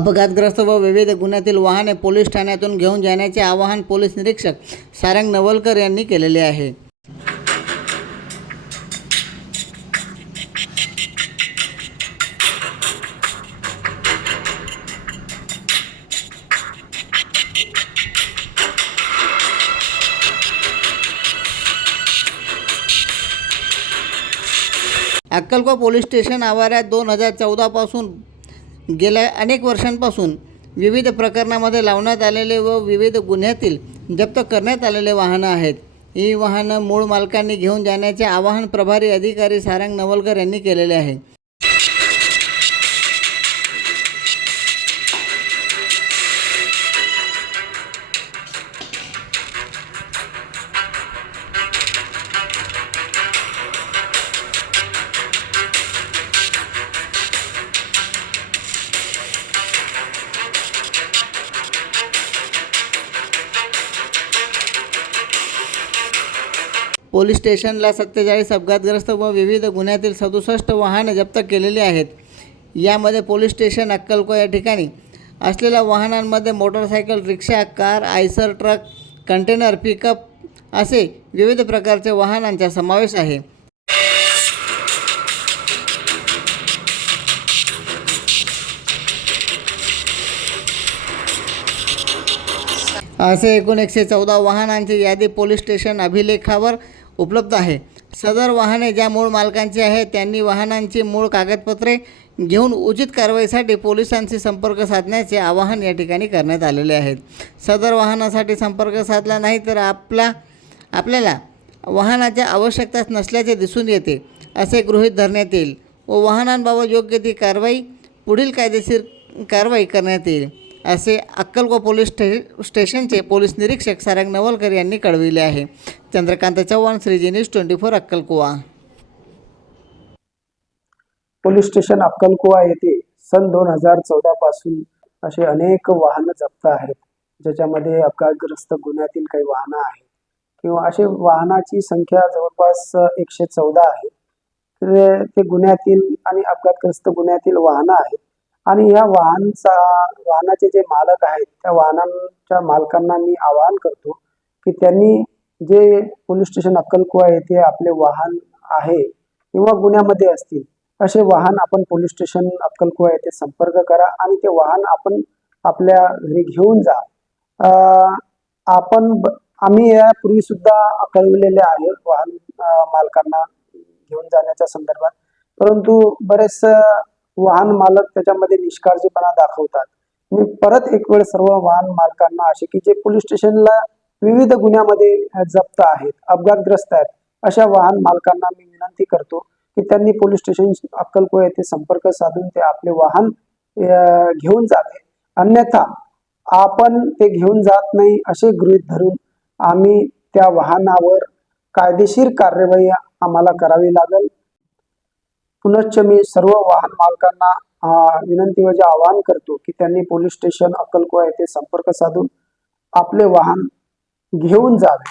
अपघातग्रस्त व विविध गुन्ह्यातील वाहने पोलीस ठाण्यातून घेऊन जाण्याचे आवाहन पोलीस निरीक्षक सारंग नवलकर यांनी केलेले आहे. अक्कलकोट पोलीस स्टेशन आवारात दोन हजार चौदापासून गेल्या अनेक वर्षांपासून विविध प्रकरणामध्ये लावण्यात आलेले व विविध गुन्ह्यातील जप्त करण्यात आलेले वाहनं आहेत. ही वाहनं मूळ मालकांनी घेऊन जाण्याचे आवाहन प्रभारी अधिकारी सारंग नवलकर यांनी केलेले आहे. पोलीस स्टेशनला सत्तेचाळीस अपघातग्रस्त व विविध गुन्ह्यातील सदुसष्ट वाहने जप्त केलेली आहेत. यामध्ये पोलीस स्टेशन अक्कलको या ठिकाणी असलेल्या वाहनांमध्ये मोटरसायकल रिक्षा car Eicher truck container pickup असे विविध प्रकारचे वाहनांचा समावेश आहे. असे एकूण एकशे चौदा वाहनांची यादी पोलीस स्टेशन अभिलेखावर उपलब्ध आहे. सदर वाहने ज्या मूळ मालकांची आहेत त्यांनी वाहनांची मूळ कागदपत्रे घेऊन उचित कारवाईसाठी पोलिसांशी संपर्क साधण्याचे आवाहन या ठिकाणी करण्यात आलेले आहेत सदर वाहनासाठी संपर्क साधला नाही तर आपला आपल्याला वाहनाच्या आवश्यकताच नसल्याचे दिसून येते असे गृहीत धरण्यात येईल व वाहनांबाबत योग्य ती कारवाई पुढील कायदेशीर कारवाई करण्यात येईल. असे अक्कलकोवा पोलीस स्टे स्टेशनचे पोलीस निरीक्षक सारंग नवलकर यांनी कळविले आहे. Chandrakant Chavan Shriji news twenty four अक्कलकोवा. Police station अक्कलकुवा येथे सन दोन हजार चौदा पासून असे अनेक वाहनं जप्त आहेत. ज्याच्यामध्ये अपघातग्रस्त गुन्ह्यातील काही वाहनं आहेत. किंवा असे वाहनाची संख्या जवळपास एकशे चौदा आहे. ते गुन्ह्यातील आणि अपघातग्रस्त गुन्ह्यातील वाहनं आहेत. आणि या वाहनचा वाहनाचे जे मालक आहेत त्या वाहनांच्या मालकांना मी आवाहन करतो की त्यांनी जे पोलीस स्टेशन अक्कलकुवा येथे आपले वाहन आहे किंवा गुन्ह्यामध्ये असतील असे वाहन आपण पोलीस स्टेशन अक्कलकुवा येथे संपर्क करा आणि ते वाहन आपण आपल्या घरी घेऊन जा. आपण ब- आम्ही यापूर्वी सुद्धा कळविलेले आहे वाहन मालकांना घेऊन जाण्याच्या संदर्भात. परंतु बरेच वाहन मालक त्याच्यामध्ये निष्काळजीपणा दाखवतात. मी परत एक वेळ सर्व वाहन मालकांना असे की जे पोलीस स्टेशनला विविध गुन्ह्यामध्ये जप्त आहेत अपघातग्रस्त आहेत अशा वाहन मालकांना मी विनंती करतो की त्यांनी पोलीस स्टेशन अक्कलकोय येथे संपर्क साधून ते आपले वाहन घेऊन जावे. अन्यथा आपण ते घेऊन जात नाही असे गृहीत धरून आम्ही त्या वाहनावर कायदेशीर कार्यवाही आम्हाला करावी लागेल. पुनश्च मी सर्व वाहन मालकांना विनंती म्हणजे आवाहन करतो की त्यांनी पोलीस स्टेशन अक्कलकोवा येथे संपर्क साधून आपले वाहन घेऊन जावे.